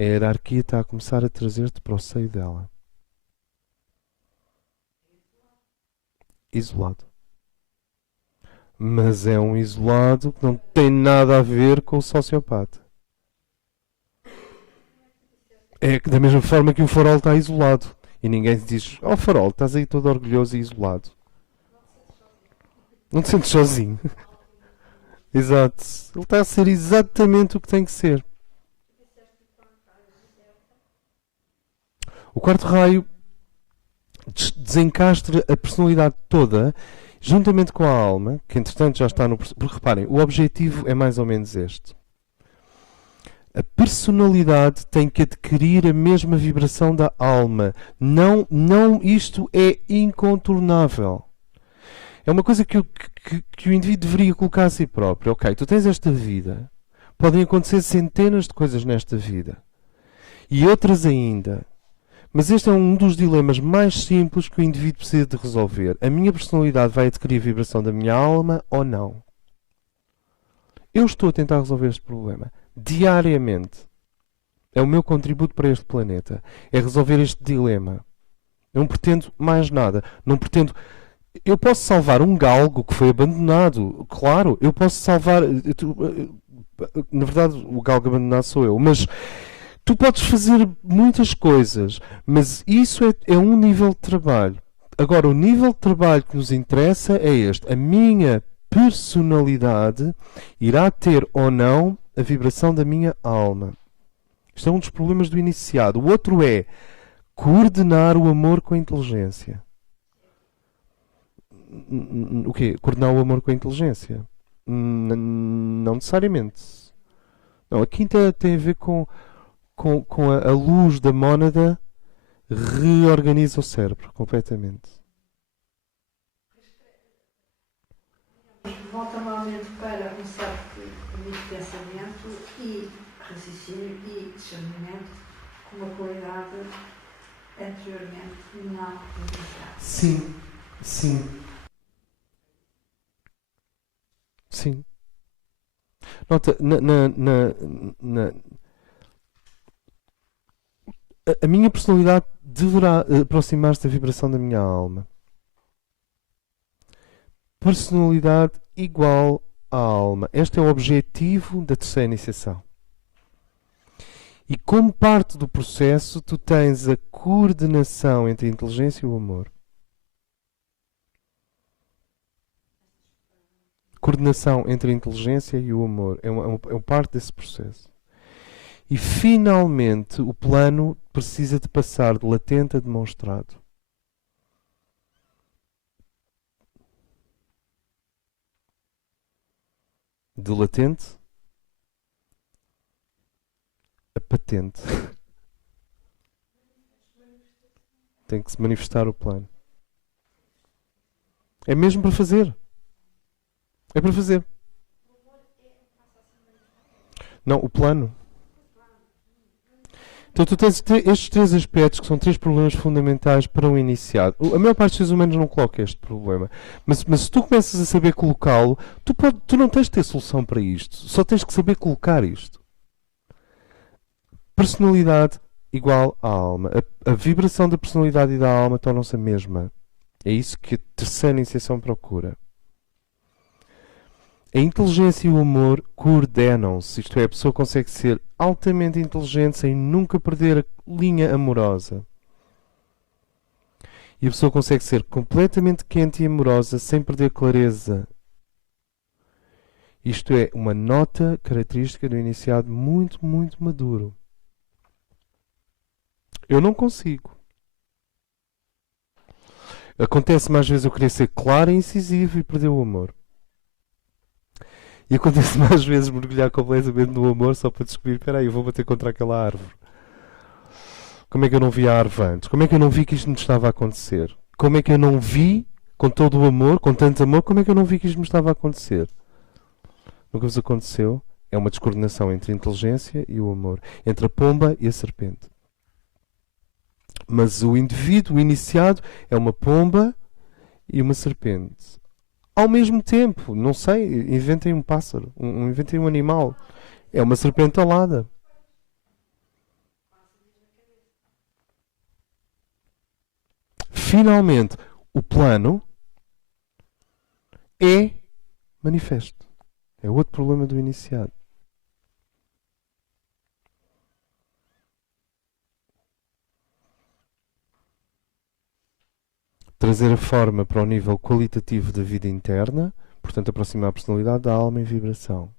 A hierarquia está a começar a trazer-te para o seio dela. Isolado. Mas é um isolado que não tem nada a ver com o sociopata. É da mesma forma que o farol está isolado. E ninguém te diz, oh farol, estás aí todo orgulhoso e isolado. Não te sentes sozinho. Exato. Ele está a ser exatamente o que tem que ser. O quarto raio desencastra a personalidade toda, juntamente com a alma, que entretanto já está no... Porque reparem, o objetivo é mais ou menos este. A personalidade tem que adquirir a mesma vibração da alma. Não, isto é incontornável. É uma coisa que o indivíduo deveria colocar a si próprio. Ok, tu tens esta vida. Podem acontecer centenas de coisas nesta vida. E outras ainda. Mas este é um dos dilemas mais simples que o indivíduo precisa de resolver. A minha personalidade vai adquirir a vibração da minha alma ou não? Eu estou a tentar resolver este problema. Diariamente. É o meu contributo para este planeta. É resolver este dilema. Eu não pretendo mais nada. Não pretendo... Eu posso salvar um galgo que foi abandonado. Claro, eu posso salvar... Na verdade, o galgo abandonado sou eu. Mas tu podes fazer muitas coisas. Mas isso é um nível de trabalho. Agora, o nível de trabalho que nos interessa é este. A minha personalidade irá ter ou não a vibração da minha alma. Isto é um dos problemas do iniciado. O outro é coordenar o amor com a inteligência. O quê? Coordenar o amor com a inteligência? Não necessariamente. Não, a quinta tem a ver com a luz da mónada reorganiza o cérebro completamente. Volta novamente para um certo limite de pensamento e raciocínio e discernimento com uma qualidade anteriormente não iniciada. Sim, sim. Sim. Nota, a minha personalidade deverá aproximar-se da vibração da minha alma. Personalidade igual à alma. Este é o objetivo da terceira iniciação. E como parte do processo, tu tens a coordenação entre a inteligência e o amor. Coordenação entre a inteligência e o amor. É uma parte desse processo. E finalmente o plano precisa de passar de latente a demonstrado. De latente a patente. Tem que se manifestar o plano. É mesmo para fazer. É para fazer. Não, o plano. Então tu tens estes três aspectos que são três problemas fundamentais para um iniciado. A maior parte dos seres humanos não coloca este problema. Mas se tu começas a saber colocá-lo, tu não tens de ter solução para isto. Só tens que saber colocar isto. Personalidade igual à alma. A vibração da personalidade e da alma tornam-se a mesma. É isso que a terceira iniciação procura. A inteligência e o amor coordenam-se, isto é, a pessoa consegue ser altamente inteligente sem nunca perder a linha amorosa. E a pessoa consegue ser completamente quente e amorosa sem perder clareza. Isto é uma nota característica do iniciado muito, muito maduro. Eu não consigo. Acontece mais vezes eu querer ser claro e incisivo e perder o amor. E acontece mais vezes mergulhar completamente no amor só para descobrir, espera aí, eu vou bater contra aquela árvore. Como é que eu não vi a árvore antes? Como é que eu não vi que isto me estava a acontecer? Como é que eu não vi, com todo o amor, com tanto amor, como é que eu não vi que isto me estava a acontecer? Nunca vos aconteceu? É uma descoordenação entre a inteligência e o amor. Entre a pomba e a serpente. Mas o indivíduo, o iniciado, é uma pomba e uma serpente. Ao mesmo tempo, não sei, inventem um pássaro, inventem um animal. É uma serpente alada. finalmente o plano é manifesto. É outro problema do iniciado. Trazer a forma para o nível qualitativo da vida interna, portanto aproximar a personalidade da alma em vibração.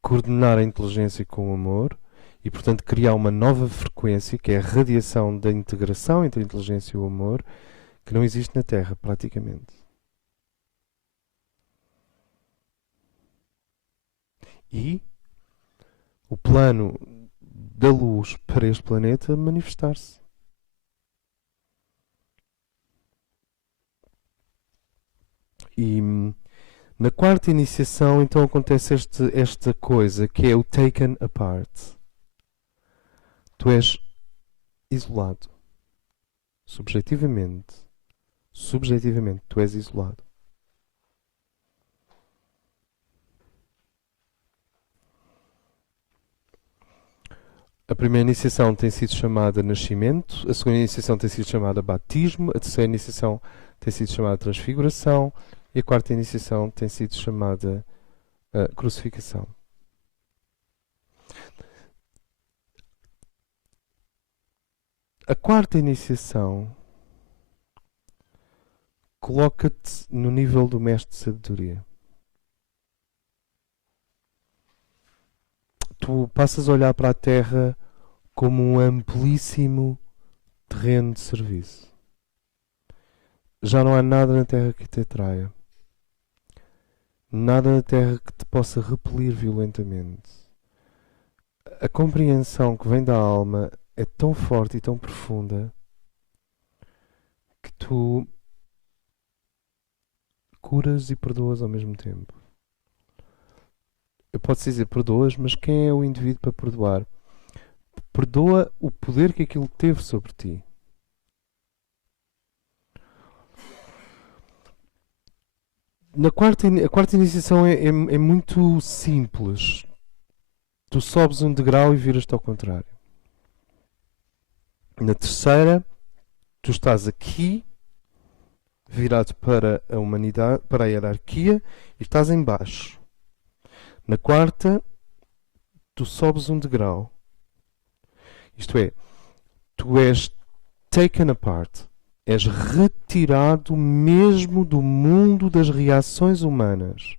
Coordenar a inteligência com o amor e, portanto, criar uma nova frequência, que é a radiação da integração entre a inteligência e o amor, que não existe na Terra, praticamente. E o plano da luz para este planeta manifestar-se. E na quarta iniciação, então, acontece esta coisa, que é o taken apart. Tu és isolado. Subjetivamente, tu és isolado. A primeira iniciação tem sido chamada nascimento, a segunda iniciação tem sido chamada batismo, a terceira iniciação tem sido chamada transfiguração e a quarta iniciação tem sido chamada crucificação. A quarta iniciação coloca-te no nível do mestre de sabedoria. Tu passas a olhar para a Terra como um amplíssimo terreno de serviço. Já não há nada na Terra que te atraia. Nada na Terra que te possa repelir violentamente. A compreensão que vem da alma é tão forte e tão profunda que tu curas e perdoas ao mesmo tempo. Eu posso dizer perdoas, mas quem é o indivíduo para perdoar? Perdoa o poder que aquilo teve sobre ti. A quarta iniciação é muito simples. Tu sobes um degrau e viras-te ao contrário. Na terceira, tu estás aqui, virado para a humanidade, para a hierarquia, e estás em baixo. Na quarta, tu sobes um degrau. Isto é, tu és taken apart. És retirado mesmo do mundo das reações humanas.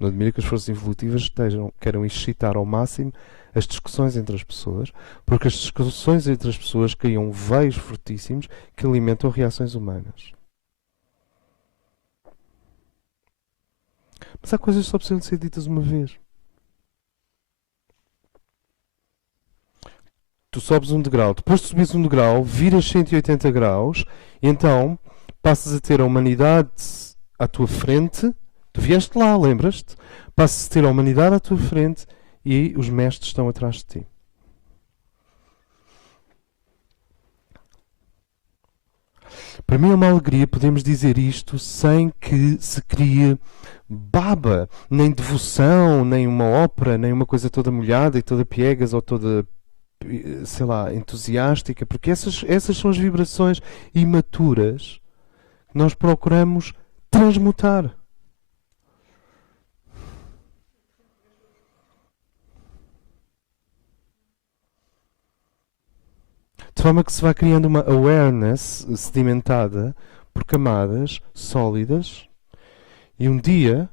Não admira que as forças evolutivas queiram excitar ao máximo as discussões entre as pessoas, porque as discussões entre as pessoas criam veios fortíssimos que alimentam reações humanas. Mas há coisas que só precisam de ser ditas uma vez. Tu sobes um degrau, depois de subires um degrau, viras 180 graus, e então passas a ter a humanidade à tua frente. Tu vieste lá, lembras-te? Passas a ter a humanidade à tua frente e os mestres estão atrás de ti. Para mim é uma alegria podermos dizer isto sem que se crie baba, nem devoção, nem uma ópera, nem uma coisa toda molhada e toda piegas ou toda, sei lá, entusiástica, porque essas são as vibrações imaturas que nós procuramos transmutar. De forma que se vai criando uma awareness sedimentada por camadas sólidas, e um dia,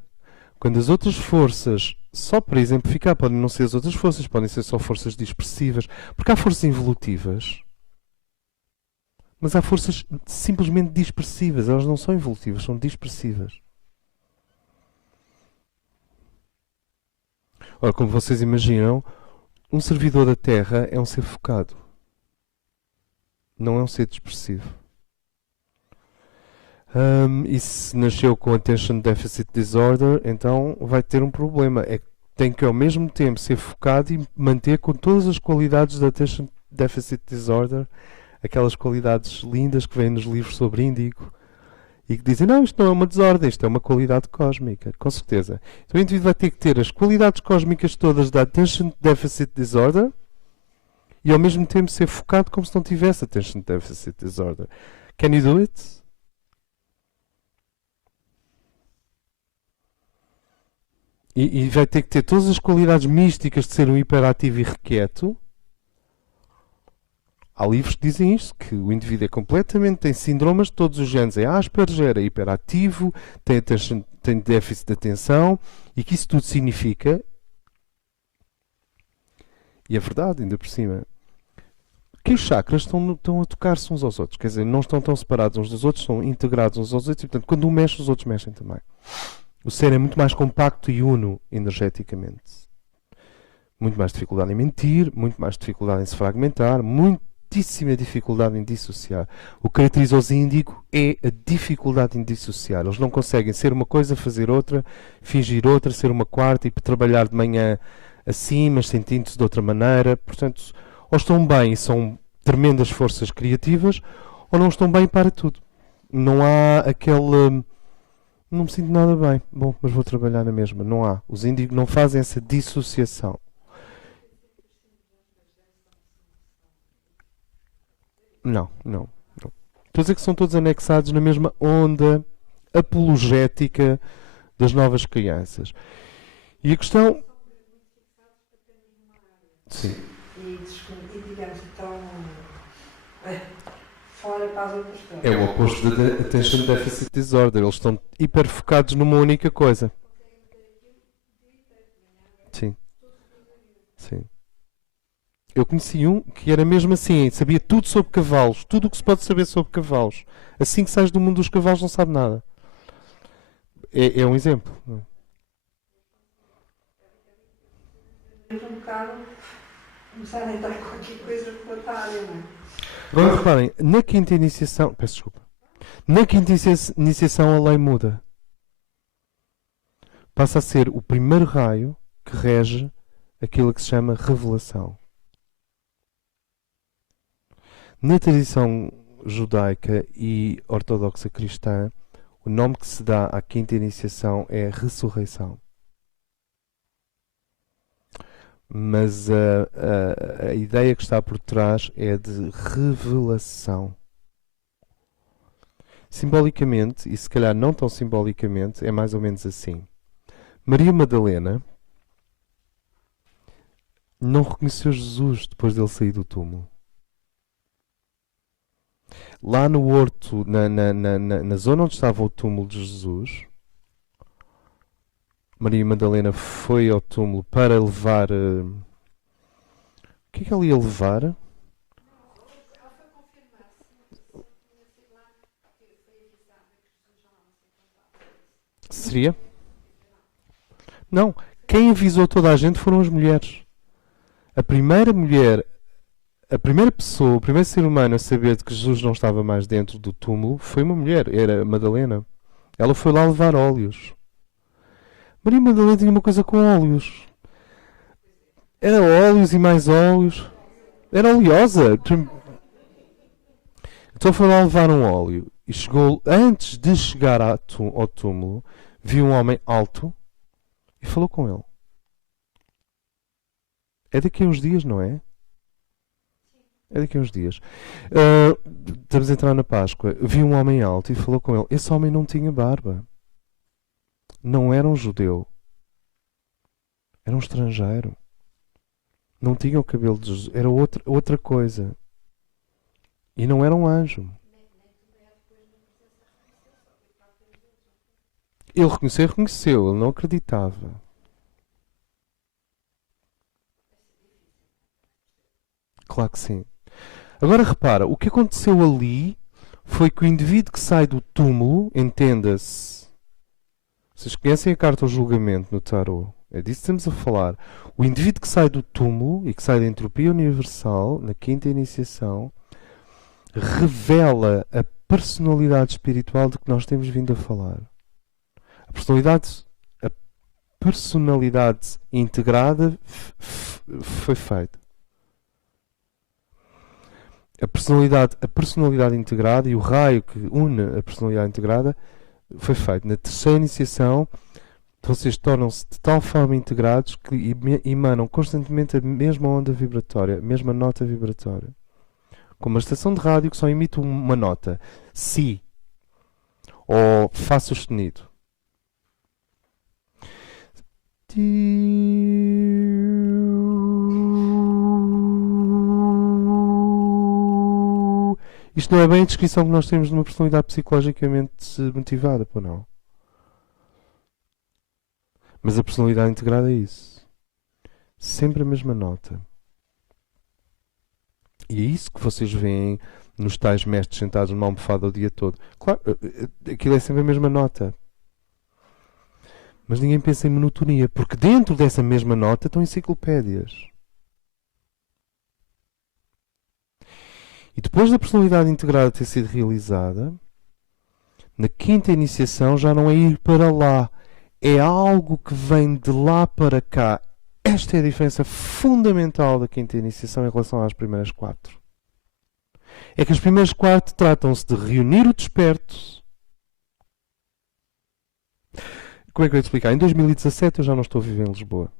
quando as outras forças, só para exemplificar, podem não ser as outras forças, podem ser só forças dispersivas, porque há forças evolutivas, mas há forças simplesmente dispersivas, elas não são evolutivas, são dispersivas. Ora, como vocês imaginam, um servidor da Terra é um ser focado. Não é um ser dispersivo. E se nasceu com Attention Deficit Disorder, então vai ter um problema. É que tem que ao mesmo tempo ser focado e manter com todas as qualidades da Attention Deficit Disorder, aquelas qualidades lindas que vêm nos livros sobre índigo e que dizem, não, isto não é uma desordem, isto é uma qualidade cósmica, com certeza. Então o indivíduo vai ter que ter as qualidades cósmicas todas da Attention Deficit Disorder e ao mesmo tempo ser focado como se não tivesse Attention Deficit Disorder. Can you do it? E vai ter que ter todas as qualidades místicas de ser um hiperativo irrequieto. Há livros que dizem isto, que o indivíduo é completamente, tem síndromes de todos os géneros. É Asperger, é hiperativo, tem déficit de atenção, e que isso tudo significa, e é verdade, ainda por cima, que os chakras estão a tocar-se uns aos outros. Quer dizer, não estão tão separados uns dos outros, estão integrados uns aos outros, e portanto, quando um mexe, os outros mexem também. O ser é muito mais compacto e uno energeticamente. Muito mais dificuldade em mentir, muito mais dificuldade em se fragmentar, muitíssima dificuldade em dissociar. O que caracteriza os índigo é a dificuldade em dissociar. Eles não conseguem ser uma coisa, fazer outra, fingir outra, ser uma quarta e trabalhar de manhã assim, mas sentindo-se de outra maneira. Portanto, ou estão bem e são tremendas forças criativas, ou não estão bem para tudo. Não há aquele... Não me sinto nada bem. Bom, mas vou trabalhar na mesma. Não há. Os índigos não fazem essa dissociação. Não. Estou a dizer que são todos anexados na mesma onda apologética das novas crianças. E a questão... Sim. E digamos, então, fora para as outras coisas. É o oposto da Attention Deficit Disorder. Eles estão hiper focados numa única coisa. Sim. Eu conheci um que era mesmo assim, sabia tudo sobre cavalos, tudo o que se pode saber sobre cavalos. Assim que sais do mundo dos cavalos não sabe nada. É um exemplo. Um bocado começar a entrar em qualquer coisa relatária, não é? Agora reparem, na quinta iniciação, peço desculpa, na quinta iniciação a lei muda. Passa a ser o primeiro raio que rege aquilo que se chama revelação. Na tradição judaica e ortodoxa cristã, o nome que se dá à quinta iniciação é ressurreição. Mas a ideia que está por trás é de revelação. Simbolicamente, e se calhar não tão simbolicamente, é mais ou menos assim. Maria Madalena não reconheceu Jesus depois dele sair do túmulo. Lá no horto, na zona onde estava o túmulo de Jesus, Maria Madalena foi ao túmulo para levar... o que é que ela ia levar? Seria? Não. Quem avisou toda a gente foram as mulheres. A primeira mulher, a primeira pessoa, o primeiro ser humano a saber de que Jesus não estava mais dentro do túmulo foi uma mulher, era a Madalena. Ela foi lá levar óleos. Maria Madalena tinha uma coisa com óleos. Era óleos e mais óleos. Era oleosa. Então foi lá levar um óleo. E chegou, antes de chegar ao túmulo, viu um homem alto e falou com ele. É daqui a uns dias, não é? É daqui a uns dias. Estamos a entrar na Páscoa. Viu um homem alto e falou com ele. Esse homem não tinha barba. Não era um judeu. Era um estrangeiro. Não tinha o cabelo de Jesus. Era outra coisa. E não era um anjo. Ele reconheceu. Ele não acreditava. Claro que sim. Agora repara, o que aconteceu ali foi que o indivíduo que sai do túmulo, entenda-se, vocês conhecem a carta ao julgamento no tarot, é disso que estamos a falar. O indivíduo que sai do túmulo e que sai da entropia universal, na quinta iniciação, revela a personalidade espiritual de que nós temos vindo a falar. A personalidade integrada foi feita. A personalidade integrada e o raio que une a personalidade integrada foi feito. Na terceira iniciação vocês tornam-se de tal forma integrados que emanam constantemente a mesma onda vibratória, a mesma nota vibratória. Como uma estação de rádio que só emite uma nota, Si, ou Fá sustenido. Isto não é bem a descrição que nós temos de uma personalidade psicologicamente motivada, pô, não? Mas a personalidade integrada é isso. Sempre a mesma nota. E é isso que vocês veem nos tais mestres sentados numa almofada o dia todo. Claro, aquilo é sempre a mesma nota. Mas ninguém pensa em monotonia, porque dentro dessa mesma nota estão enciclopédias. E depois da personalidade integrada ter sido realizada, na quinta iniciação já não é ir para lá, é algo que vem de lá para cá. Esta é a diferença fundamental da quinta iniciação em relação às primeiras 4. É que as primeiras 4 tratam-se de reunir o desperto. Como é que eu ia te explicar? Em 2017 eu já não estou a viver em Lisboa.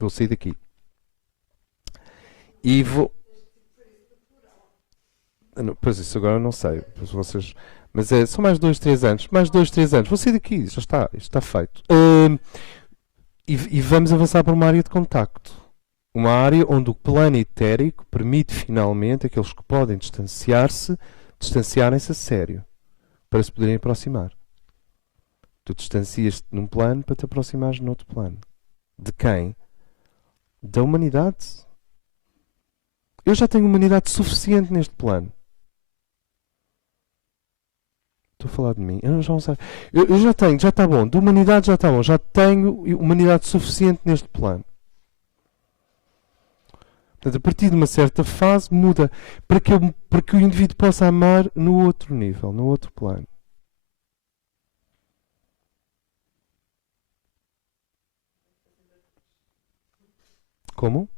Vou sair daqui. E vou... Pois isso agora não sei. Vocês... Mas são mais 2, 3 anos. Mais 2, 3 anos. Vou sair daqui. Já está. Isto está feito. E vamos avançar para uma área de contacto. Uma área onde o plano etérico permite finalmente aqueles que podem distanciarem-se a sério. Para se poderem aproximar. Tu distancias-te num plano para te aproximares noutro plano. De quem? Da humanidade. Eu já tenho humanidade suficiente neste plano. Estou a falar de mim. Eu já tenho, já está bom. De humanidade já está bom. Já tenho humanidade suficiente neste plano. Portanto, a partir de uma certa fase, muda para que o indivíduo possa amar no outro nível, no outro plano. Como?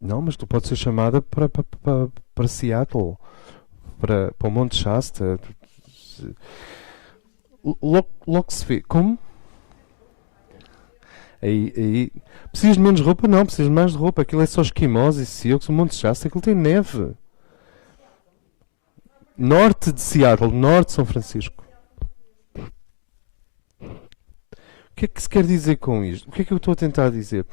Não, mas tu podes ser chamada para Seattle, para o Monte Shasta. Logo se vê. Como? Aí. Precisas de menos roupa? Não, precisas de mais de roupa. Aquilo é só esquimós e Sioux, o Monte Shasta, aquilo tem neve. Norte de Seattle, norte de São Francisco. O que é que se quer dizer com isto? O que é que eu estou a tentar dizer?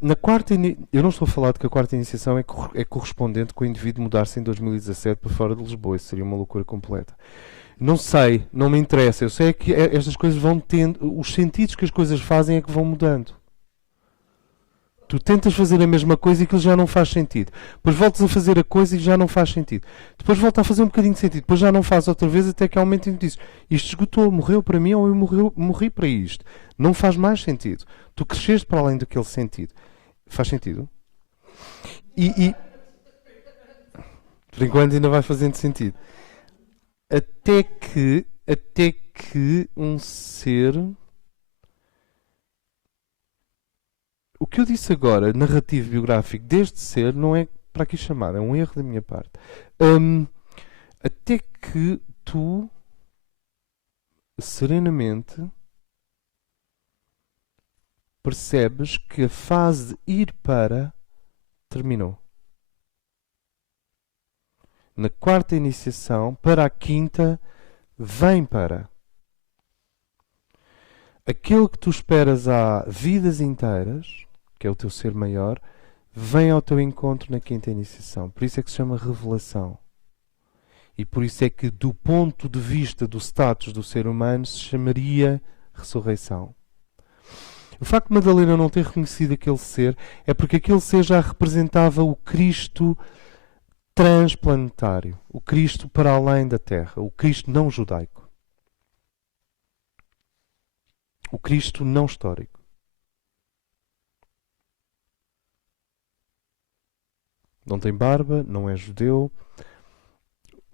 Na quarta eu não estou a falar de que a quarta iniciação é correspondente com o indivíduo mudar-se em 2017 para fora de Lisboa. Isso seria uma loucura completa. Não sei, não me interessa. Eu sei é que estas coisas vão tendo... Os sentidos que as coisas fazem é que vão mudando. Tu tentas fazer a mesma coisa e aquilo já não faz sentido. Depois voltas a fazer a coisa e já não faz sentido. Depois volta a fazer um bocadinho de sentido. Depois já não faz outra vez até que há um momento em que dizes isto esgotou, morreu para mim ou eu morri para isto. Não faz mais sentido. Tu cresceste para além daquele sentido. Faz sentido? E por enquanto ainda vai fazendo sentido. Até que um ser... O que eu disse agora, narrativo biográfico deste ser, não é para aqui chamado, é um erro da minha parte. Até que tu, serenamente, percebes que a fase de ir para terminou. Na quarta iniciação, para a quinta, vem para. Aquilo que tu esperas há vidas inteiras, que é o teu ser maior, vem ao teu encontro na quinta iniciação. Por isso é que se chama revelação. E por isso é que, do ponto de vista do status do ser humano, se chamaria ressurreição. O facto de Madalena não ter reconhecido aquele ser é porque aquele ser já representava o Cristo transplanetário, o Cristo para além da Terra, o Cristo não judaico, o Cristo não histórico. Não tem barba, não é judeu,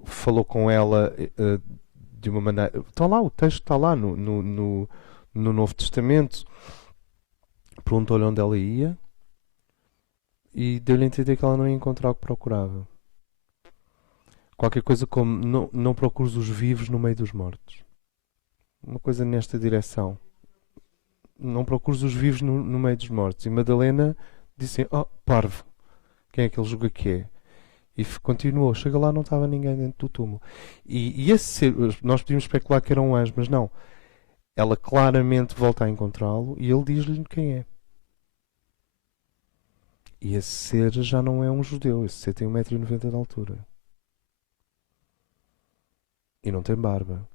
falou com ela de uma maneira... Está lá, o texto está lá no Novo Testamento. Perguntou-lhe onde ela ia e deu-lhe a entender que ela não ia encontrar o que procurava. Qualquer coisa como não procures os vivos no meio dos mortos. Uma coisa nesta direção. Não procures os vivos no meio dos mortos. E Madalena disse: oh, parvo, quem é que ele julga que é? E continuou. Chega lá, não estava ninguém dentro do túmulo. E esse ser, nós podíamos especular que era um anjo, mas não. Ela claramente volta a encontrá-lo e ele diz-lhe quem é. E esse ser já não é um judeu. Esse ser tem 1,90 m de altura. E não tem barba.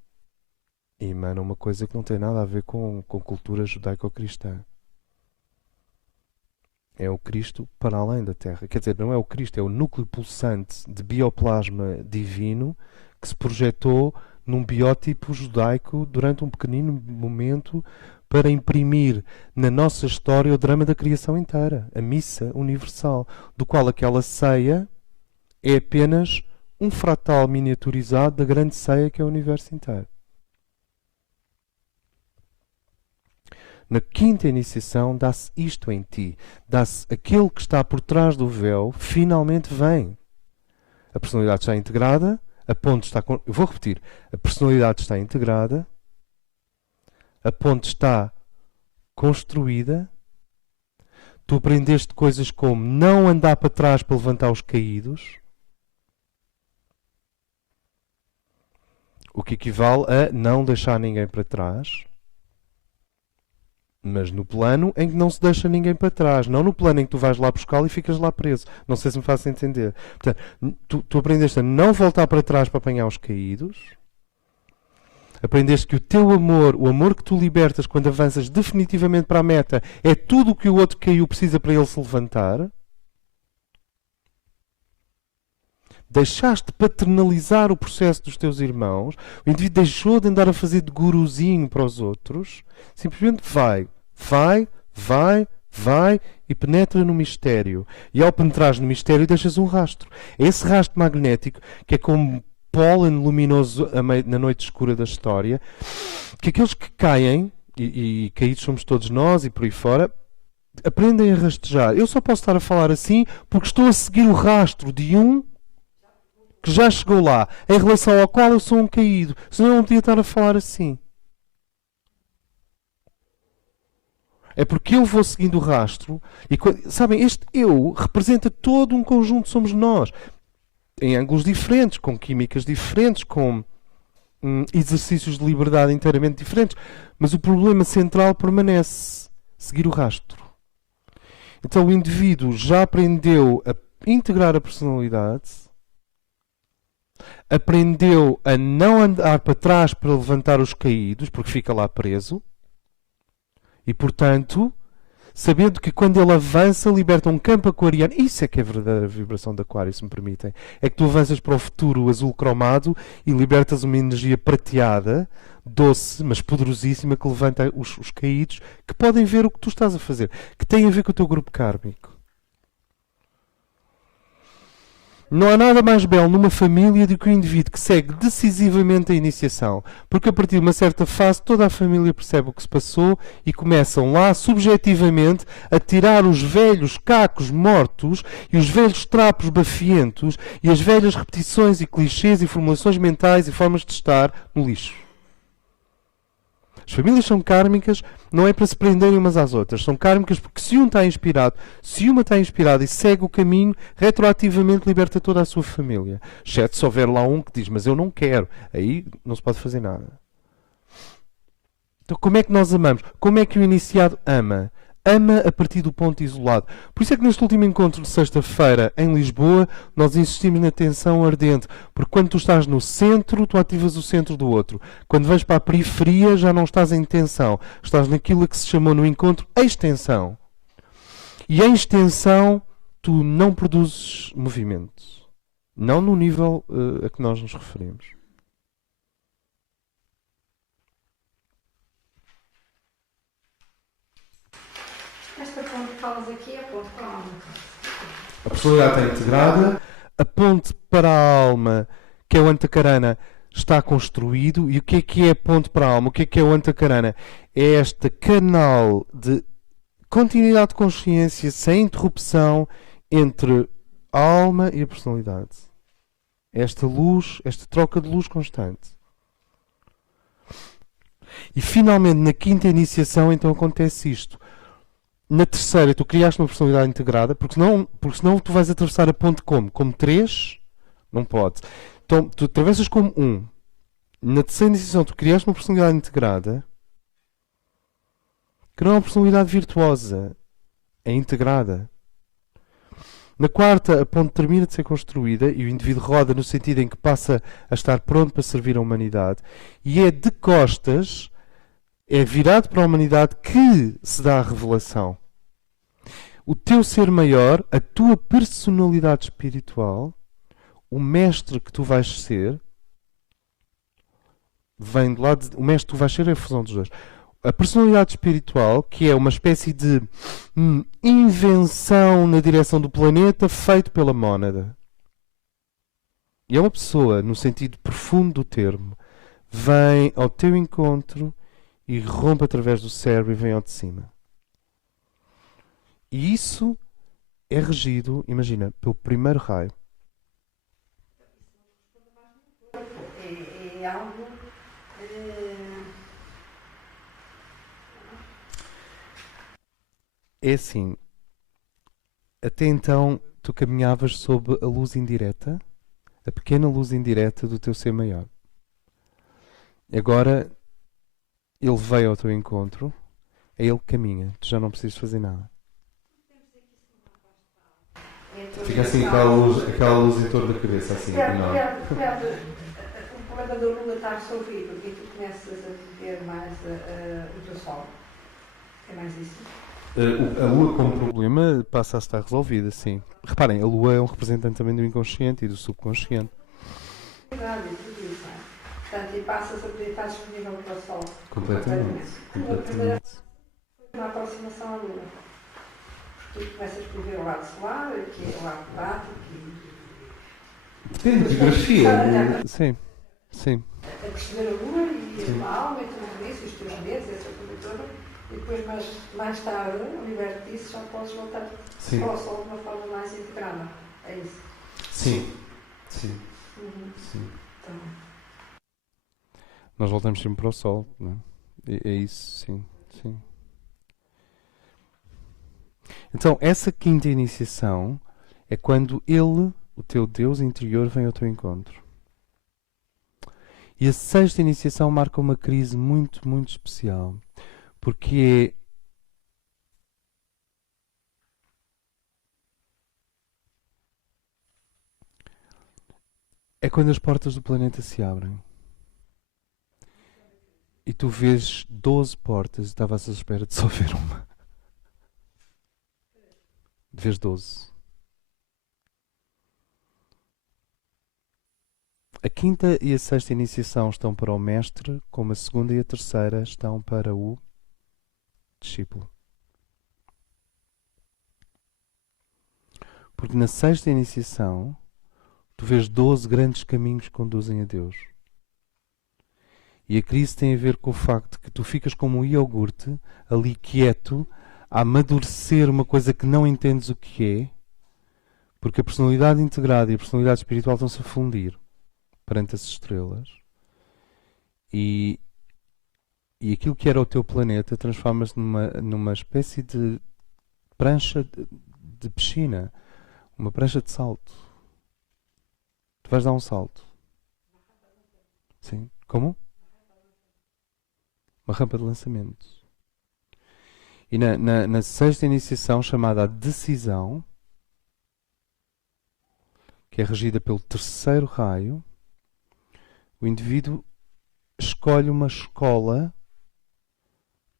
E emana uma coisa que não tem nada a ver com cultura judaico-cristã. É o Cristo para além da Terra. Quer dizer, não é o Cristo, é o núcleo pulsante de bioplasma divino que se projetou num biótipo judaico durante um pequenino momento para imprimir na nossa história o drama da criação inteira, a missa universal, do qual aquela ceia é apenas um fratal miniaturizado da grande ceia que é o universo inteiro. Na quinta iniciação dá-se isto em ti. Dá-se aquele que está por trás do véu, finalmente vem. A personalidade está integrada, a ponte está... Eu vou repetir. A personalidade está integrada, a ponte está construída, tu aprendeste coisas como não andar para trás para levantar os caídos, o que equivale a não deixar ninguém para trás, mas no plano em que não se deixa ninguém para trás, não no plano em que tu vais lá buscá-lo e ficas lá preso. Não sei se me faço entender. Portanto, tu aprendeste a não voltar para trás para apanhar os caídos, aprendeste que o teu amor, o amor que tu libertas quando avanças definitivamente para a meta, é tudo o que o outro caiu precisa para ele se levantar. Deixaste de paternalizar o processo dos teus irmãos, o indivíduo deixou de andar a fazer de guruzinho para os outros, simplesmente vai e penetra no mistério. E ao penetrares no mistério deixas um rastro. É esse rastro magnético que é como pólen luminoso na noite escura da história, que aqueles que caem, e caídos somos todos nós e por aí fora, aprendem a rastejar. Eu só posso estar a falar assim porque estou a seguir o rastro de um que já chegou lá, em relação ao qual eu sou um caído. Senão eu não podia estar a falar assim. É porque eu vou seguindo o rastro e, sabem, este eu representa todo um conjunto, somos nós. Em ângulos diferentes, com químicas diferentes, com exercícios de liberdade inteiramente diferentes. Mas o problema central permanece: seguir o rastro. Então o indivíduo já aprendeu a integrar a personalidade, aprendeu a não andar para trás para levantar os caídos, porque fica lá preso. E, portanto, sabendo que quando ele avança, liberta um campo aquariano. Isso é que é a verdadeira vibração de Aquário, se me permitem. É que tu avanças para o futuro azul cromado e libertas uma energia prateada, doce, mas poderosíssima, que levanta os caídos, que podem ver o que tu estás a fazer, que tem a ver com o teu grupo kármico. Não há nada mais belo numa família do que o indivíduo que segue decisivamente a iniciação, porque a partir de uma certa fase toda a família percebe o que se passou e começam lá, subjetivamente, a tirar os velhos cacos mortos e os velhos trapos bafientos e as velhas repetições e clichês e formulações mentais e formas de estar no lixo. As famílias são kármicas, não é para se prenderem umas às outras. São kármicas porque se um está inspirado, se uma está inspirada e segue o caminho, retroativamente liberta toda a sua família. Exceto se houver lá um que diz, mas eu não quero. Aí não se pode fazer nada. Então como é que nós amamos? Como é que o iniciado ama? Ama a partir do ponto isolado. Por isso é que neste último encontro de sexta-feira em Lisboa, nós insistimos na tensão ardente. Porque quando tu estás no centro, tu ativas o centro do outro. Quando vais para a periferia, já não estás em tensão. Estás naquilo que se chamou no encontro extensão. E em extensão, tu não produzes movimento. Não no nível a que nós nos referimos. Esta ponte que falas aqui é a ponte para a alma. A personalidade está integrada, a ponte para a alma, que é o Antakarana, está construído. E o que é a ponte para a alma? O que é o Antakarana? É este canal de continuidade de consciência sem interrupção entre a alma e a personalidade. É esta luz, esta troca de luz constante. E finalmente, na quinta iniciação, então acontece isto. Na terceira, tu criaste uma personalidade integrada, porque senão tu vais atravessar a ponte como? Como 3? Não pode. Então, tu atravessas como 1. Na terceira iniciação, tu criaste uma personalidade integrada, que não é uma personalidade virtuosa, é integrada. Na quarta, a ponte termina de ser construída e o indivíduo roda no sentido em que passa a estar pronto para servir a humanidade e é de costas, é virado para a humanidade que se dá a revelação. O teu ser maior, a tua personalidade espiritual, o mestre que tu vais ser, vem do lado o mestre que tu vais ser é a fusão dos dois. A personalidade espiritual, que é uma espécie de invenção na direção do planeta feito pela mónada. E é uma pessoa, no sentido profundo do termo, vem ao teu encontro e rompe através do cérebro e vem ao de cima. E isso é regido, imagina, pelo primeiro raio. É algo... É assim, até então tu caminhavas sob a luz indireta, a pequena luz indireta do teu ser maior. Agora ele veio ao teu encontro, é ele que caminha, tu já não precisas fazer nada. Fica assim aquela luz em torno da cabeça, assim, enorme. O problema da lua está resolvido e tu começas a viver mais o teu sol. É mais isso? A Lua como problema passa a estar resolvida, sim. Reparem, a Lua é um representante também do inconsciente e do subconsciente. Verdade, tudo isso, não é? Portanto, e passas a poder estar disponível para o Sol. Completamente. Uma aproximação à Lua. Porque tu começas por ver o lado solar, que é o lado prático. Depende de geografia. Sim, sim. A perceber a Lua e a tua alma e tudo isso, os teus medos, essa coisa toda. E depois, mais tarde, liberto disso, já podes voltar para o Sol de uma forma mais integrada. É isso? Sim. Sim. Sim. Então. Nós voltamos sempre para o Sol, não é? É isso, sim. Sim. Então, essa quinta iniciação é quando ele, o teu Deus interior, vem ao teu encontro. E a sexta iniciação marca uma crise muito, muito especial. Porque é quando as portas do planeta se abrem. E tu vês 12 portas e estavas à espera de só ver uma. Vês 12. A quinta e a sexta iniciação estão para o mestre, como a segunda e a terceira estão para o discípulo. Porque na sexta iniciação tu vês 12 grandes caminhos que conduzem a Deus. E a crise tem a ver com o facto que tu ficas como um iogurte, ali quieto, a amadurecer uma coisa que não entendes o que é, porque a personalidade integrada e a personalidade espiritual estão-se a fundir perante as estrelas. E aquilo que era o teu planeta transforma-se numa espécie de prancha de piscina, uma prancha de salto. Tu vais dar um salto. Sim. Como? Uma rampa de lançamento. E na sexta iniciação, chamada a decisão, que é regida pelo terceiro raio, o indivíduo escolhe uma escola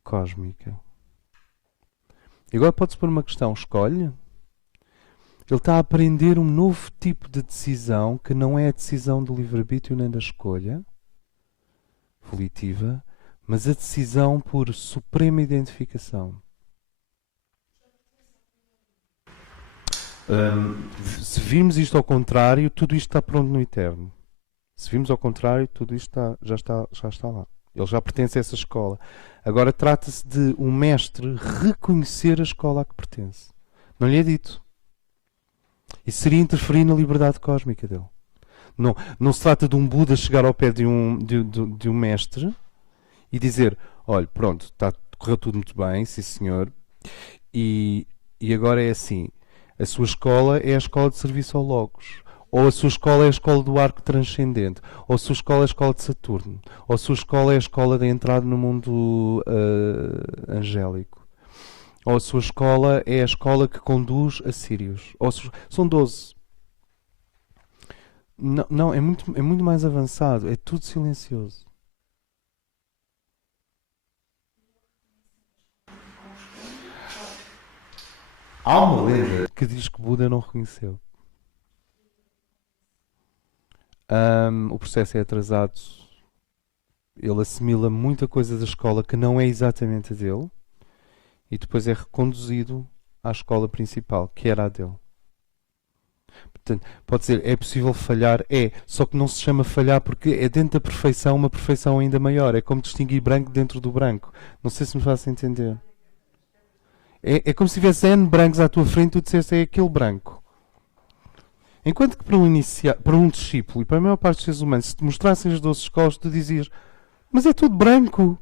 cósmica. E agora pode-se pôr uma questão. Escolhe? Ele está a aprender um novo tipo de decisão que não é a decisão do livre-arbítrio nem da escolha volitiva, mas a decisão por suprema identificação. Se virmos isto ao contrário, tudo isto está pronto no eterno. Se virmos ao contrário, tudo isto já está lá. Ele já pertence a essa escola. Agora trata-se de um mestre reconhecer a escola a que pertence. Não lhe é dito. Isso seria interferir na liberdade cósmica dele. Não se trata de um Buda chegar ao pé de um mestre e dizer, olha, pronto, correu tudo muito bem, sim senhor, e agora é assim, a sua escola é a escola de serviço ao Logos, ou a sua escola é a escola do arco transcendente, ou a sua escola é a escola de Saturno, ou a sua escola é a escola da entrada no mundo angélico, ou a sua escola é a escola que conduz a Sírios. São 12. Não, é muito mais avançado, é tudo silencioso. Há uma lenda que diz que Buda não reconheceu. O processo é atrasado. Ele assimila muita coisa da escola que não é exatamente a dele e depois é reconduzido à escola principal, que era a dele. Portanto, pode dizer, é possível falhar? É, só que não se chama falhar porque é dentro da perfeição uma perfeição ainda maior. É como distinguir branco dentro do branco. Não sei se me faço entender. É como se tivesse N brancos à tua frente e tu disseste é aquele branco. Enquanto que para um discípulo e para a maior parte dos seres humanos, se te mostrassem as 12 escolas, tu dizias, mas é tudo branco.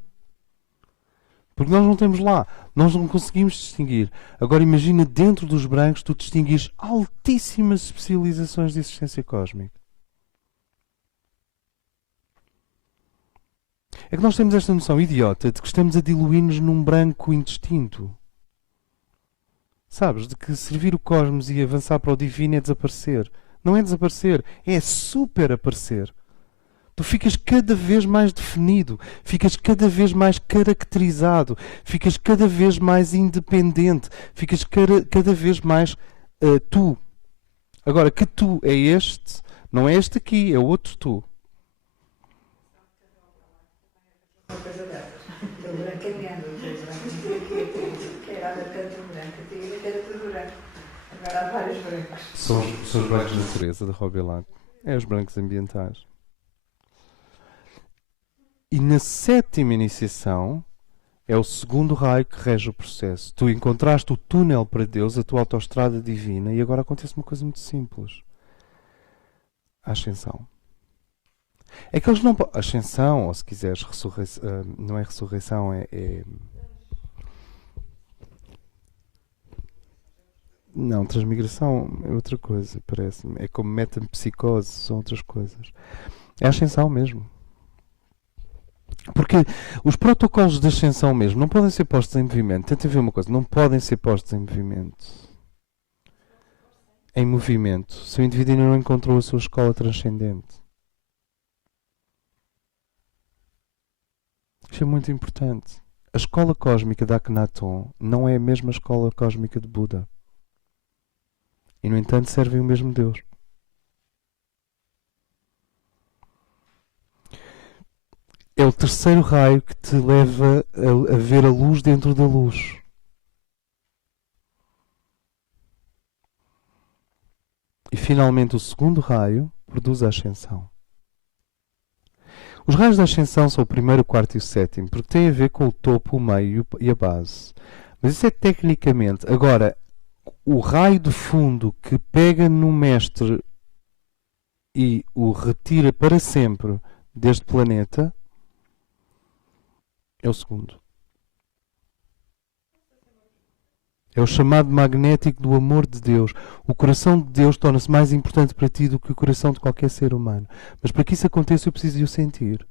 Porque nós não temos lá. Nós não conseguimos distinguir. Agora imagina dentro dos brancos tu distinguires altíssimas especializações de existência cósmica. É que nós temos esta noção idiota de que estamos a diluir-nos num branco indistinto. Sabes? De que servir o cosmos e avançar para o divino é desaparecer. Não é desaparecer, é super aparecer. Tu ficas cada vez mais definido, ficas cada vez mais caracterizado, ficas cada vez mais independente, ficas cada vez mais tu. Agora, que tu é este, não é este aqui, é outro tu. Uma coisa dessas. O branco é menos, que era tanto branco, tinha que era tudo branco. Agora há vários brancos. São os brancos de natureza de Robbie Lago. É os brancos ambientais. E na sétima iniciação é o segundo raio que rege o processo. Tu encontraste o túnel para Deus, a tua autoestrada divina, e agora acontece uma coisa muito simples. A ascensão. É que eles não podem... Ascensão, ou se quiseres, não é ressurreição, é... Não, transmigração é outra coisa, parece-me. É como metapsicose, são outras coisas. É a ascensão mesmo. Porque os protocolos de ascensão mesmo não podem ser postos em movimento. Tentem ver uma coisa, não podem ser postos em movimento. Em movimento. Se o indivíduo ainda não encontrou a sua escola transcendente. Isto é muito importante. A escola cósmica de Akhenaton não é a mesma escola cósmica de Buda. E, no entanto, servem o mesmo Deus. É o terceiro raio que te leva a ver a luz dentro da luz. E, finalmente, o segundo raio produz a ascensão. Os raios da ascensão são o primeiro, o quarto e o sétimo, porque têm a ver com o topo, o meio e a base. Mas isso é tecnicamente. Agora, o raio de fundo que pega no mestre e o retira para sempre deste planeta é o segundo. É o chamado magnético do amor de Deus. O coração de Deus torna-se mais importante para ti do que o coração de qualquer ser humano. Mas para que isso aconteça, eu preciso de o sentir.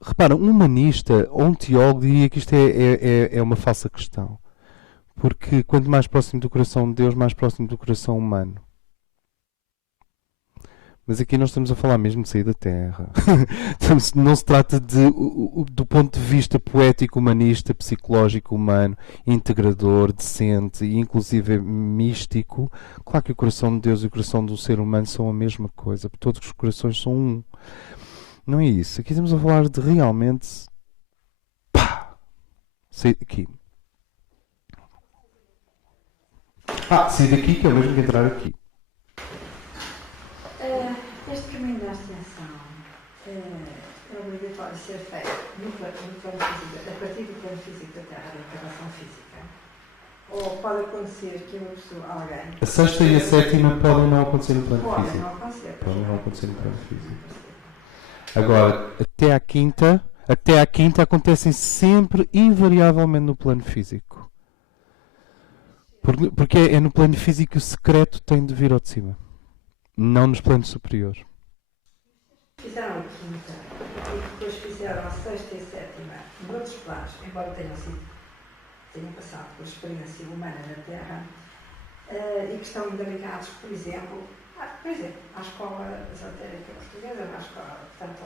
Repara, um humanista ou um teólogo diria que isto é uma falsa questão. Porque quanto mais próximo do coração de Deus, mais próximo do coração humano. Mas aqui nós estamos a falar mesmo de sair da Terra. Não se trata do ponto de vista poético, humanista, psicológico, humano, integrador, decente e inclusive místico. Claro que o coração de Deus e o coração do ser humano são a mesma coisa. Porque todos os corações são um. Não é isso. Aqui estamos a falar de realmente... Pá! Sair daqui. Sair daqui que é o mesmo que entrar aqui. Este caminho da ascensão é obrigatório ser feito no plano físico, a partir do plano físico da Terra, da encarnação física. Ou pode acontecer que uma pessoa, alguém... A sexta e a sétima podem não acontecer no plano Podem físico. não acontecer. Podem não acontecer no plano físico. Agora, até à quinta acontecem sempre, invariavelmente, no plano físico. Porque é no plano físico que o secreto tem de vir ao de cima. Não nos planos superiores. Fizeram a quinta e depois fizeram a sexta e a sétima noutros planos, embora tenham passado pela experiência humana na Terra, e que estão ainda ligados, por exemplo, à escola esotérica portuguesa, à escola, portanto,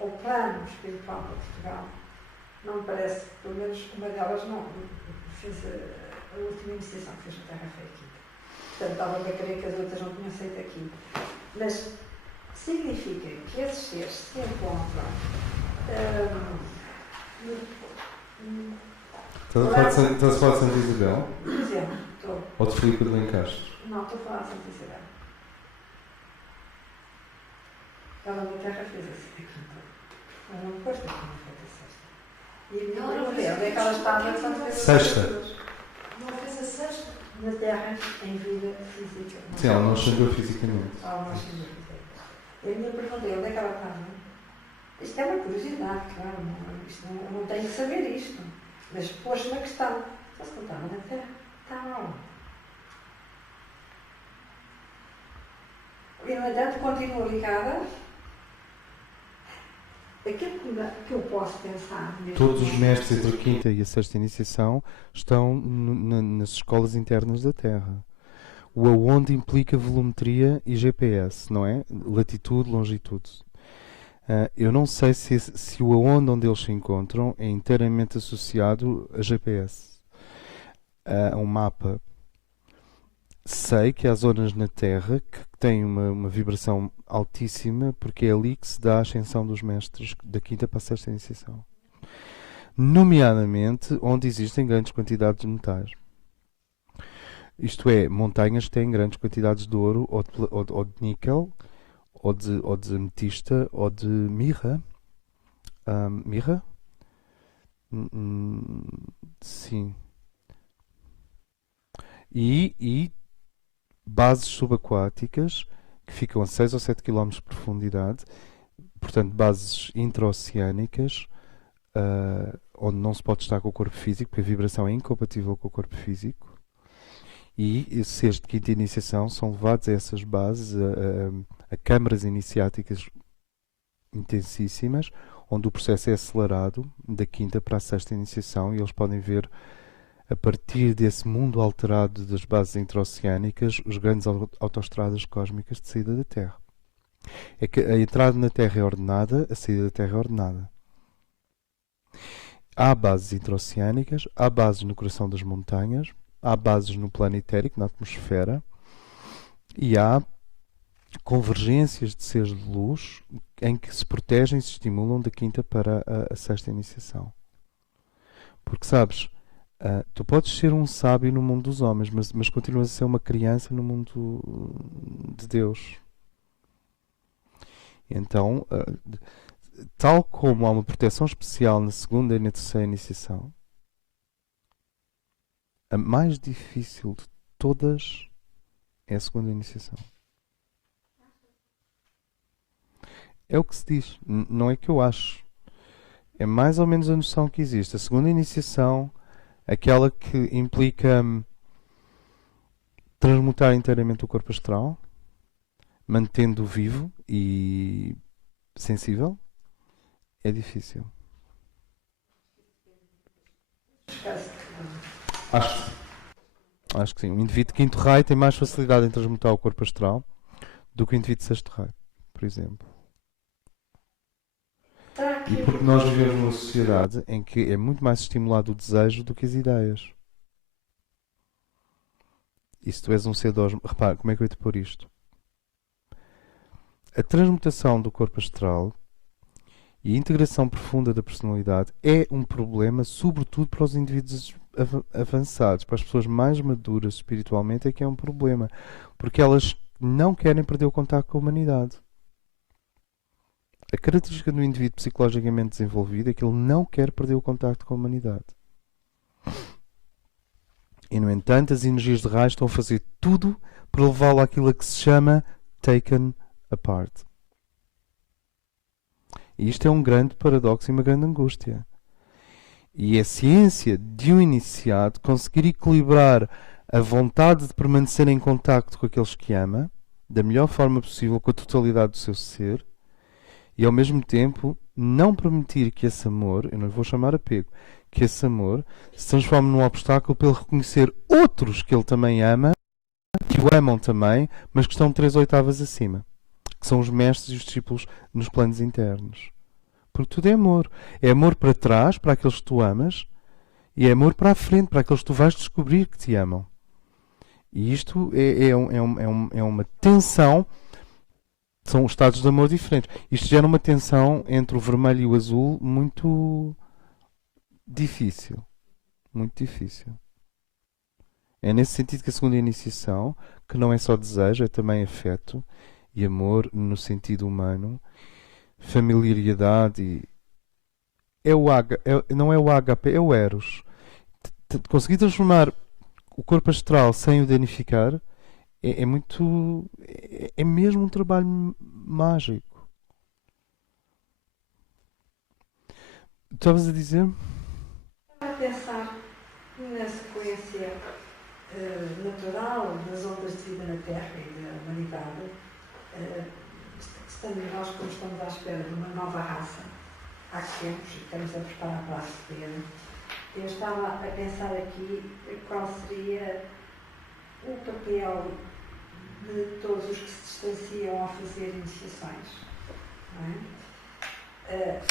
ao plano espiritual de Portugal. Não me parece que, pelo menos, uma delas não fez a última iniciação que fez na Terra foi aqui. Portanto, estava a querer que as outras não tinham aceito aqui. Mas significa que esses seres se encontram. Estás a falar de Santa Isabel? Por exemplo, Ou de Filipe de Lencastre? Não, estou a falar de Santa Isabel. Ela na Terra fez assim. Mas não depois da quinta, foi a sexta. E a minha pergunta é: onde é que ela estava quando fez a Sexta. Não fez a sexta? Na Terra, em vida física. Sim, ela não ascendeu fisicamente. Ela não ascendeu fisicamente. E a minha pergunta é: onde é que ela estava? Isto é uma curiosidade, claro. Não tenho que saber isto. Mas pôs uma questão. Só se não estava na Terra, estava onde? E, no entanto, continua ligada. Aquilo que eu posso pensar... Todos os mestres entre a quinta e a sexta iniciação estão nas escolas internas da Terra. O aonde implica volumetria e GPS, não é? Latitude, longitude. Eu não sei se o aonde onde eles se encontram é inteiramente associado a GPS, a um mapa. Sei que há zonas na Terra que têm uma vibração altíssima, porque é ali que se dá a ascensão dos mestres da quinta para a sexta iniciação. Nomeadamente onde existem grandes quantidades de metais. Isto é, montanhas que têm grandes quantidades de ouro, ou de níquel, ou de ametista, ou de mirra. Mirra? Sim. E bases subaquáticas que ficam a 6 ou 7 km de profundidade, portanto bases intraoceânicas, onde não se pode estar com o corpo físico, porque a vibração é incompatível com o corpo físico, e seres de quinta iniciação são levados a essas bases, a câmaras iniciáticas intensíssimas, onde o processo é acelerado da quinta para a sexta iniciação, e eles podem ver, a partir desse mundo alterado das bases intraoceânicas, os grandes autoestradas cósmicas de saída da Terra. É que a entrada na Terra é ordenada, a saída da Terra é ordenada. Há bases intraoceânicas, há bases no coração das montanhas, há bases no plano etérico, na atmosfera, e há convergências de seres de luz em que se protegem e se estimulam da quinta para a sexta iniciação. Porque, sabes, tu podes ser um sábio no mundo dos homens, mas continuas a ser uma criança no mundo de Deus. Então, tal como há uma proteção especial na segunda e na terceira iniciação, a mais difícil de todas é a segunda iniciação. É o que se diz, não é que eu acho. É mais ou menos a noção que existe. A segunda iniciação, aquela que implica transmutar inteiramente o corpo astral, mantendo-o vivo e sensível, é difícil. Acho que sim. O indivíduo de quinto raio tem mais facilidade em transmutar o corpo astral do que o indivíduo de sexto raio, por exemplo. E porque nós vivemos numa sociedade em que é muito mais estimulado o desejo do que as ideias. E se tu és um ser de osmose... Repara, como é que eu ia te pôr isto? A transmutação do corpo astral e a integração profunda da personalidade é um problema, sobretudo para os indivíduos avançados, para as pessoas mais maduras espiritualmente, é que é um problema. Porque elas não querem perder o contacto com a humanidade. A característica do indivíduo psicologicamente desenvolvido é que ele não quer perder o contacto com a humanidade. E, no entanto, as energias de raios estão a fazer tudo para levá-lo àquilo a que se chama taken apart. E isto é um grande paradoxo e uma grande angústia. E é a ciência de um iniciado conseguir equilibrar a vontade de permanecer em contacto com aqueles que ama, da melhor forma possível, com a totalidade do seu ser, e ao mesmo tempo não permitir que esse amor, eu não lhe vou chamar apego, que esse amor se transforme num obstáculo para ele reconhecer outros que ele também ama, que o amam também, mas que estão 3 oitavas acima, que são os mestres e os discípulos nos planos internos. Porque tudo é amor. É amor para trás, para aqueles que tu amas, e é amor para a frente, para aqueles que tu vais descobrir que te amam. E isto é uma tensão, são estados de amor diferentes. Isto gera uma tensão entre o vermelho e o azul muito difícil. Muito difícil. É nesse sentido que a segunda iniciação, que não é só desejo, é também afeto e amor no sentido humano, familiaridade e não é o HP, é o Eros. Conseguir transformar o corpo astral sem o danificar é muito. É mesmo um trabalho mágico. Estavas a dizer? Estava a pensar na sequência natural das ondas de vida na Terra e da humanidade. Nós, como estamos à espera de uma nova raça, há que tempos, e estamos a preparar para a receber, eu estava a pensar aqui qual seria o papel de todos os que se distanciam ao fazer iniciações. Não é?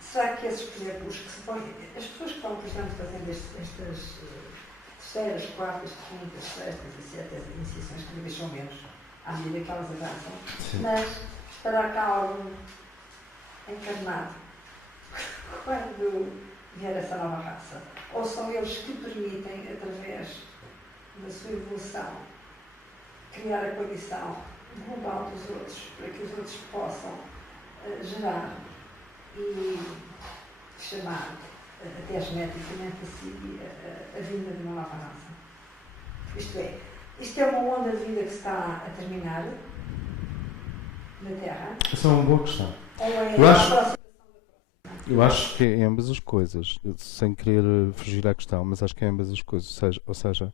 Será que esses, por exemplo, os que se põem, as pessoas que vão, por exemplo, fazendo estas terceiras, quartas, quintas, sextas e setas iniciações, que cada vez são menos, à medida que elas avançam, mas estará cá algum encarnado quando vier essa nova raça? Ou são eles que permitem, através da sua evolução, criar a condição global dos outros, para que os outros possam gerar e chamar, até geneticamente, assim, a vinda de uma nova raça? Isto é uma onda de vida que está a terminar na Terra? Essa é uma boa questão. Ou é Eu acho que é ambas as coisas, sem querer fugir à questão, mas acho que é ambas as coisas. Ou seja,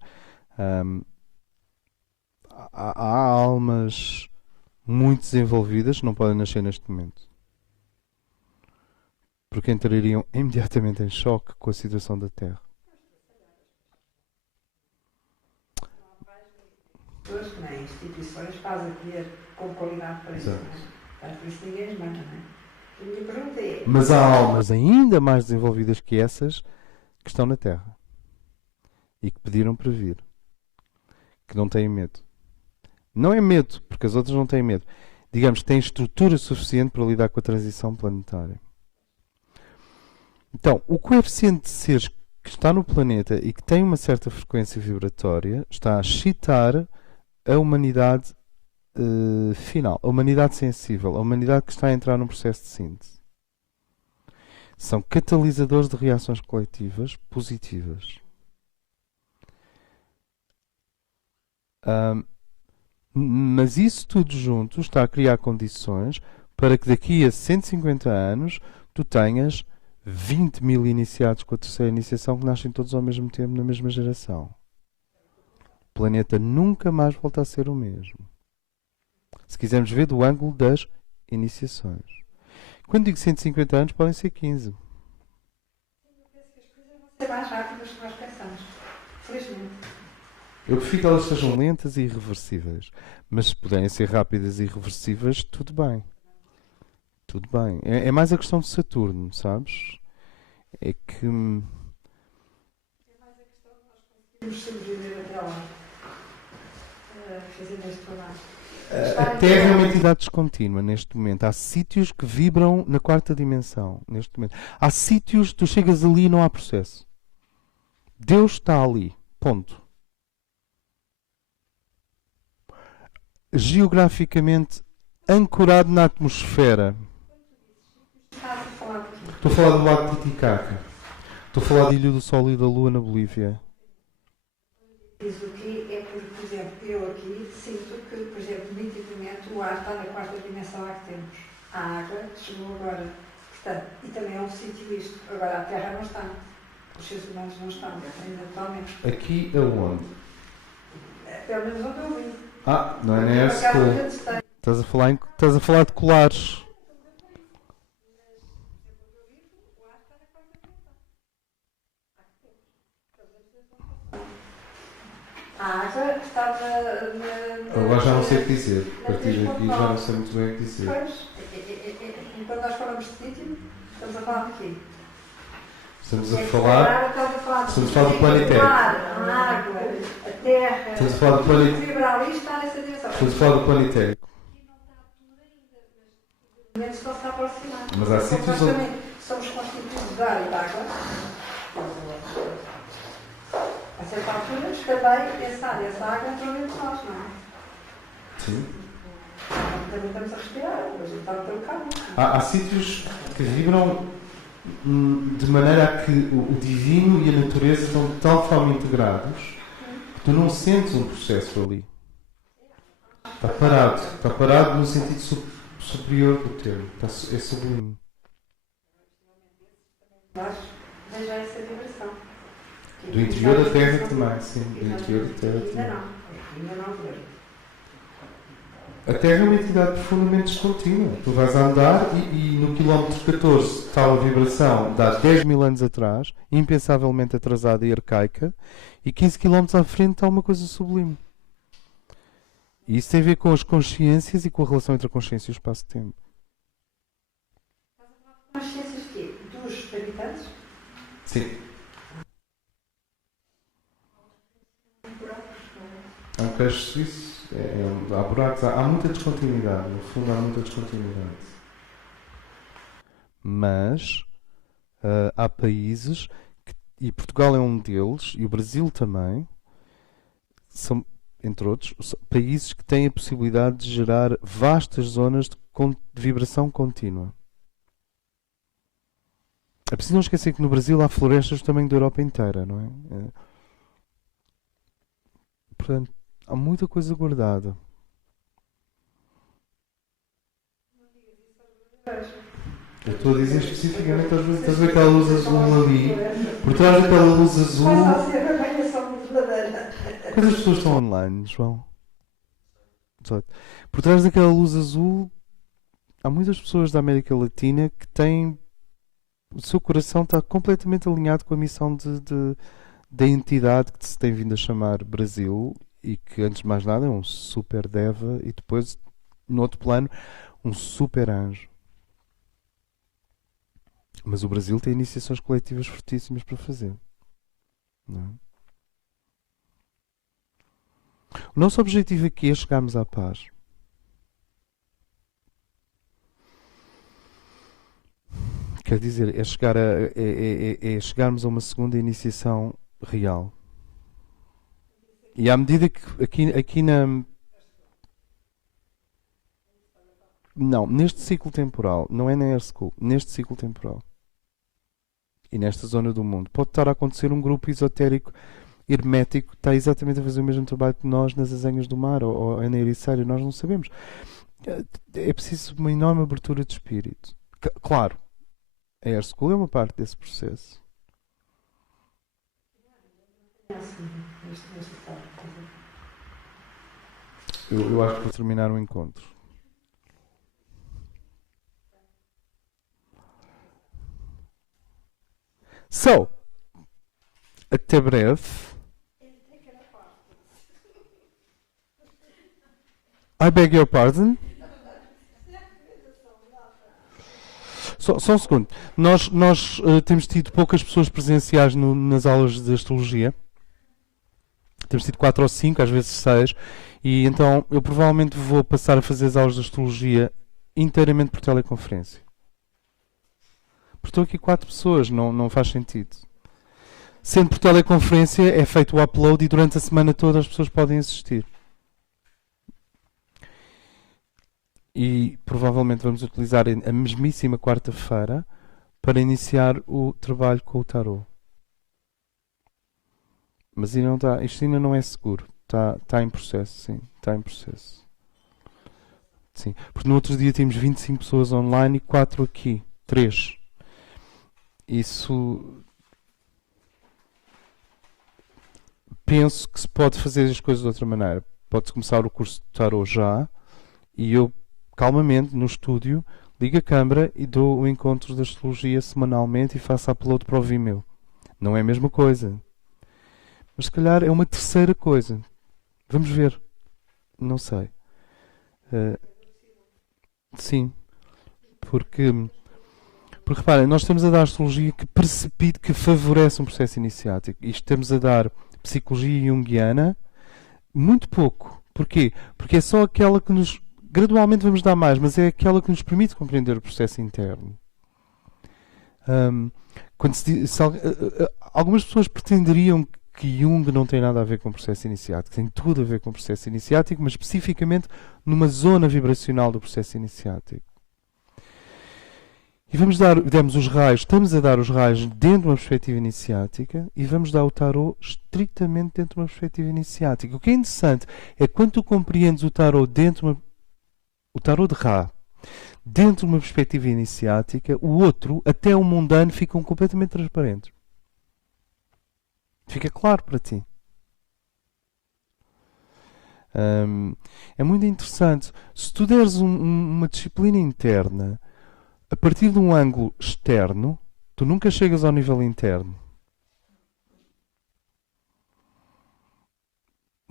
há almas muito desenvolvidas que não podem nascer neste momento. Porque entrariam imediatamente em choque com a situação da Terra. Pessoas que nem instituições fazem acolher com qualidade para isso. Por isso ninguém as manda, não é? A minha pergunta é... Mas há almas ainda mais desenvolvidas que essas que estão na Terra. E que pediram para vir. Que não têm medo. Não é medo, porque as outras não têm medo. Digamos que têm estrutura suficiente para lidar com a transição planetária. Então, o coeficiente de seres que está no planeta e que tem uma certa frequência vibratória está a excitar a humanidade final, a humanidade sensível, a humanidade que está a entrar num processo de síntese. São catalisadores de reações coletivas positivas. Mas isso tudo junto está a criar condições para que daqui a 150 anos tu tenhas 20 mil iniciados com a terceira iniciação que nascem todos ao mesmo tempo na mesma geração. O planeta nunca mais volta a ser o mesmo. Se quisermos ver do ângulo das iniciações. Quando digo 150 anos, podem ser 15. Eu penso que as coisas vão ser mais rápidas do que nós pensamos. Felizmente. Eu prefiro que elas sejam lentas e irreversíveis. Mas se puderem ser rápidas e irreversíveis, tudo bem. Tudo bem. É mais a questão de Saturno, sabes? É que... É mais a questão de nós conseguirmos sobreviver até lá. Fazendo este trabalho. A Terra é uma entidade descontínua neste momento. Há sítios que vibram na quarta dimensão neste momento. Há sítios que tu chegas ali e não há processo. Deus está ali. Ponto. Geograficamente ancorado na atmosfera. Estás a falar de quê? Estou a falar do lago Titicaca. Estou a falar de Ilha do Sol e da Lua na Bolívia. Isso aqui é porque, por exemplo, eu aqui sinto que, por exemplo, nitidamente o ar está na quarta dimensão há que temos. A água chegou agora. Portanto, e também é um sítio isto. Agora a Terra não está. Os seres humanos não estão, ainda atualmente. Aqui aonde? Pelo menos onde eu vi. Não é na Air School. Estás a falar de colares. A água está na Agora já não sei o que dizer. A partir daqui já não sei muito bem o que dizer. Pois, e quando nós falamos de sítio, estamos a falar de quê? Estamos a falar do planetário. A água, a terra, Estamos a falar do planetário. o vibrar está nessa direção. Estamos a falar do planetário. Menos só se aproximar. Mas há sítios onde... Também somos constituídos de ar e de água. A certa altura, também essa água entrou dentro de nós, não é? Sim. Também estamos a respirar, mas não está pelo caminho. Há sítios que vibram de maneira a que o divino e a natureza estão de tal forma integrados que tu não sentes um processo ali. Está parado no sentido superior do termo. É sublime. Veja essa vibração. Do interior da Terra também, sim. Do interior da Terra também. Ainda não vejo. A Terra é uma entidade profundamente descontínua. Tu vais a andar e no quilómetro 14 está a vibração de há 10 mil anos atrás, impensavelmente atrasada e arcaica, e 15 quilómetros à frente está uma coisa sublime. E isso tem a ver com as consciências e com a relação entre a consciência e o espaço-tempo. Consciências de quê? Dos habitantes? Sim. Há um queijo suíço. Há buracos, há muita descontinuidade. No fundo, há muita descontinuidade. Mas há países, e Portugal é um deles, e o Brasil também, são, entre outros, países que têm a possibilidade de gerar vastas zonas de vibração contínua. É preciso não esquecer que no Brasil há florestas do tamanho da Europa inteira, não é? Portanto, há muita coisa guardada. Eu estou a dizer especificamente às vezes, estás a ver aquela luz azul ali? Por trás daquela luz azul... Quantas pessoas estão online, João? 18. Por trás daquela luz azul há muitas pessoas da América Latina que têm... O seu coração está completamente alinhado com a missão da entidade que se tem vindo a chamar Brasil e que, antes de mais nada, é um super deva e depois, no outro plano, um super anjo. Mas o Brasil tem iniciações coletivas fortíssimas para fazer. Não é? O nosso objetivo aqui é chegarmos à paz. Quer dizer, é chegarmos a uma segunda iniciação real. E à medida que aqui não, neste ciclo temporal, não é na Air School, neste ciclo temporal e nesta zona do mundo, pode estar a acontecer um grupo esotérico hermético que está exatamente a fazer o mesmo trabalho que nós nas Azanhas do Mar ou na Ericeira, nós não sabemos. É preciso uma enorme abertura de espírito. Claro, a Air School é uma parte desse processo. Eu acho que vou terminar o encontro. So, até breve. I beg your pardon. Só um segundo. Nós temos tido poucas pessoas presenciais nas aulas de astrologia. Temos tido 4 ou 5, às vezes 6. E então eu provavelmente vou passar a fazer as aulas de astrologia inteiramente por teleconferência. Porque estou aqui 4 pessoas, não faz sentido. Sendo por teleconferência, é feito o upload e durante a semana toda as pessoas podem assistir. E provavelmente vamos utilizar a mesmíssima quarta-feira para iniciar o trabalho com o tarot. Mas ainda não está, isto ainda não é seguro. Está em processo, sim. Está em processo. Sim. Porque no outro dia tínhamos 25 pessoas online e 4 aqui. 3. Isso... Penso que se pode fazer as coisas de outra maneira. Pode-se começar o curso de tarot já e eu, calmamente, no estúdio, ligo a câmara e dou o encontro da astrologia semanalmente e faço upload para o Vimeo. Não é a mesma coisa. Mas se calhar é uma terceira coisa. Vamos ver. Não sei. Sim. Porque reparem, nós estamos a dar astrologia que precipita, que favorece um processo iniciático. E estamos a dar psicologia junguiana muito pouco. Porquê? Porque é só aquela que nos... Gradualmente vamos dar mais, mas é aquela que nos permite compreender o processo interno. Quando algumas pessoas pretenderiam que Jung não tem nada a ver com o processo iniciático. Tem tudo a ver com o processo iniciático, mas especificamente numa zona vibracional do processo iniciático. E demos os raios, estamos a dar os raios dentro de uma perspectiva iniciática e vamos dar o tarot estritamente dentro de uma perspectiva iniciática. O que é interessante é que quando tu compreendes o tarot o tarot de Ra dentro de uma perspectiva iniciática, o outro, até o mundano, ficam completamente transparentes. Fica claro para ti. É muito interessante. Se tu deres uma disciplina interna a partir de um ângulo externo, tu nunca chegas ao nível interno.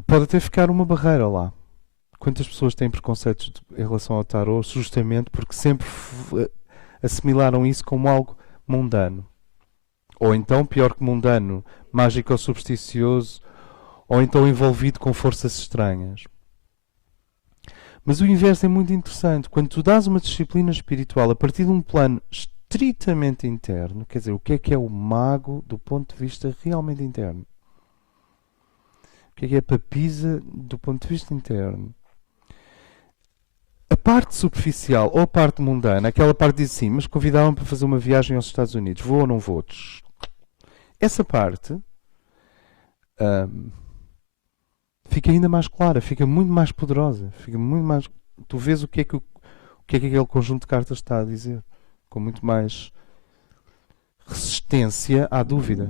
Pode até ficar uma barreira lá. Quantas pessoas têm preconceitos em relação ao tarot, justamente porque sempre assimilaram isso como algo mundano. Ou então, pior que mundano, mágico ou supersticioso, ou então envolvido com forças estranhas. Mas o inverso é muito interessante. Quando tu dás uma disciplina espiritual a partir de um plano estritamente interno, quer dizer, o que é o mago do ponto de vista realmente interno? O que é a papisa do ponto de vista interno? A parte superficial ou a parte mundana, aquela parte diz assim, mas convidavam-me para fazer uma viagem aos Estados Unidos, vou ou não vou? Essa parte fica ainda mais clara, fica muito mais poderosa, fica muito mais... Tu vês o que é que aquele conjunto de cartas está a dizer, com muito mais resistência à dúvida.